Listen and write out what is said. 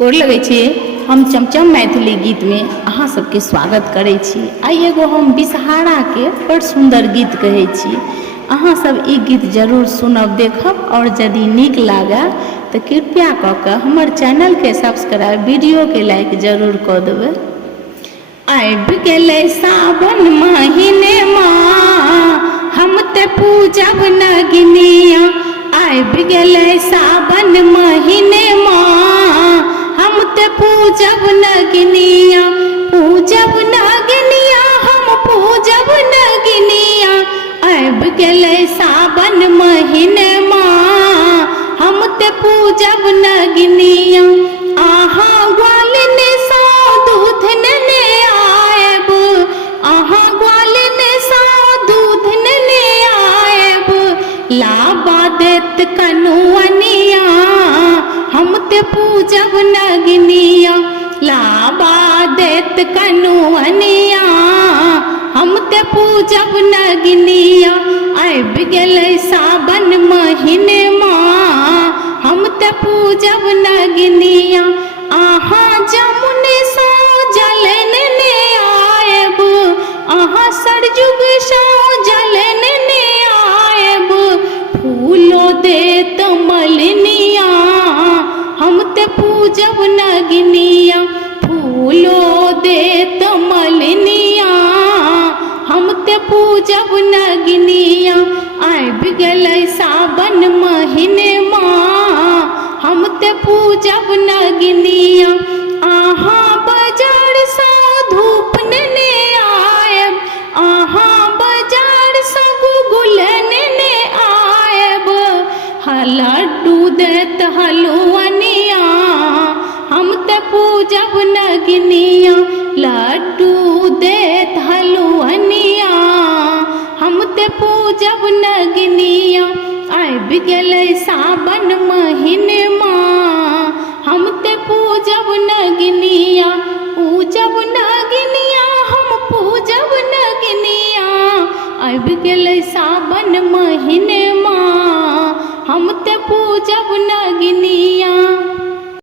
गोर लगै छी। हम चमचम मैथिली गीत में अहाँ सबके स्वागत करै छी। आई एगो हम विषहारा के बड़ सुंदर गीत कहै छी। अहाँ सब ई गीत जरूर सुनब, देखब और यदि नीक लागे तो कृपया क के हमर चैनल के सब्सक्राइब, वीडियो के लाइक जरूर क देबै। आबि गेलै सावन महीने माँ हम ते पूजब नगनिया। आबि गेलै सावन महीने माँ हम ते पूजब नगनिया। पूजब नगनिया हम पूजब नगनिया। आबि गेलै सावन महीने माँ हम ते पूजब नगनिया। अहाँ ग्वालिन सा दूध नेने आएब, अहाँ ग्वालिन सा दूध नेने आएब। लाबा देत कनुअनिया हम ते पूजब नगनिया। लाबा देत कनुअनिया हम ते पूजब नगनिया। आबि गेलै सावन महीने माँ हम ते पूजब नगनिया। अहाँ जमुन सा जल नेने आएब, अहाँ सरजुग सा जल नेने आएब। फूलो देत मलिनिया हम ते पूजब नगनिया। फूलो देत मलिनिया हम ते पूजब नगनिया। आबि गेलै सावन महीने माँ हम ते पूजब नगनिया। अहाँ बाजार सा धूप नेने आएब, अहाँ बाजार सा गुगुल नेने आएब। लड्डू देत हलुअनिया हम ते पूजब नगनिया। लड्डू देत हलुअनिया हम ते पूजब नगनिया। आबि गेलै सावन महीने माँ हम ते पूजब नगनिया। पूजब नगनिया हम पूजब नगनिया। आबि गेलै सावन महीने माँ हम ते पूजब नगनिया।